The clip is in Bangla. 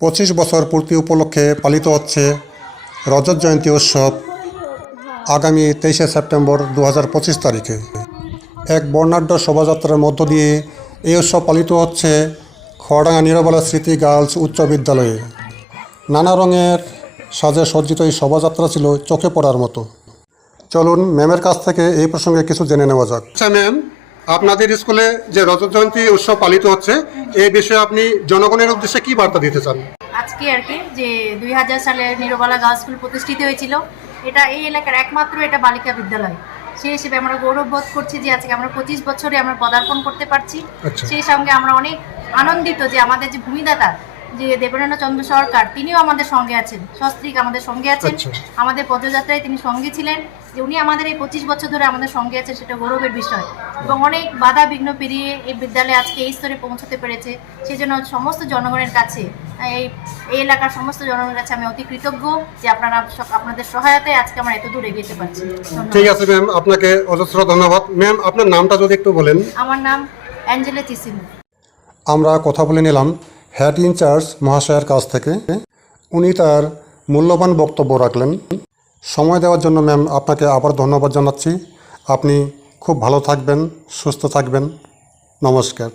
পঁচিশ বছর পূর্তি উপলক্ষে পালিত হচ্ছে রজত জয়ন্তী উৎসব আগামী তেইশে সেপ্টেম্বর দু হাজার পঁচিশ তারিখে। এক বর্ণাঢ্য শোভাযাত্রার মধ্য দিয়ে এই উৎসব পালিত হচ্ছে খড়াঙ্গা নিরবলা স্মৃতি গার্লস উচ্চ বিদ্যালয়ে। নানা রঙের সাজে সজ্জিত এই শোভাযাত্রা ছিল চোখে পড়ার মতো। চলুন ম্যামের কাছ থেকে এই প্রসঙ্গে কিছু জেনে নেওয়া যাক। আচ্ছা ম্যাম। আপনাদের স্কুলে যে রজত জয়ন্তী উৎসব পালিত হচ্ছে এই বিষয়ে আপনি জনগণের উদ্দেশ্যে কি বার্তা দিতে চান? আজকে আর কি যে দুই হাজার সালে নিরবালা গার্লস স্কুল প্রতিষ্ঠিত হয়েছিল এটা এই এলাকার একমাত্র এটা বালিকা বিদ্যালয়। সেই হিসেবে আমরা গৌরব বোধ করছি যে আজকে আমরা পঁচিশ বছরে আমরা পদার্পণ করতে পারছি। আচ্ছা। সেই সঙ্গে আমরা অনেক আনন্দিত যে আমাদের যে ভূমিদাতা যে দেবেন্দ্র চন্দ্র সরকার তিনিও আমাদের সঙ্গে আছেন। সস্ত্রীক আমাদের সঙ্গে আছেন। আচ্ছা। আমাদের পদযাত্রায় তিনি সঙ্গে ছিলেন। যে উনি আমাদের এই পঁচিশ বছর ধরে আমাদের সঙ্গে আছেন সেটা গৌরবের বিষয়। এবং অনেক বাধা বিঘ্ন পেরিয়ে এই বিদ্যালয়ে আজকে এই স্তরে পৌঁছতে পেরেছে। সেই জন্য সমস্ত জনগণের কাছে এই এই এলাকার সমস্ত জনগণের কাছে আমি অতি কৃতজ্ঞ যে আপনারা আপনাদের সহায়তায় আজকে আমরা এত দূর এগিয়ে পারছি। ঠিক আছে ম্যাম আপনাকে অজস্র ধন্যবাদ। ম্যাম আপনার নামটা যদি একটু বলেন। আমার নাম অ্যাঞ্জেলা চিসিম আমরা কথা বলে নিলাম। হেড ইনচার্জ মহাশয়ের কাছ থেকে। উনি তার মূল্যবান বক্তব্য রাখলেন। সময় দেওয়ার জন্য ম্যাম আপনাকে আবার ধন্যবাদ জানাচ্ছি। আপনি খুব ভালো থাকবেন, সুস্থ থাকবেন। নমস্কার।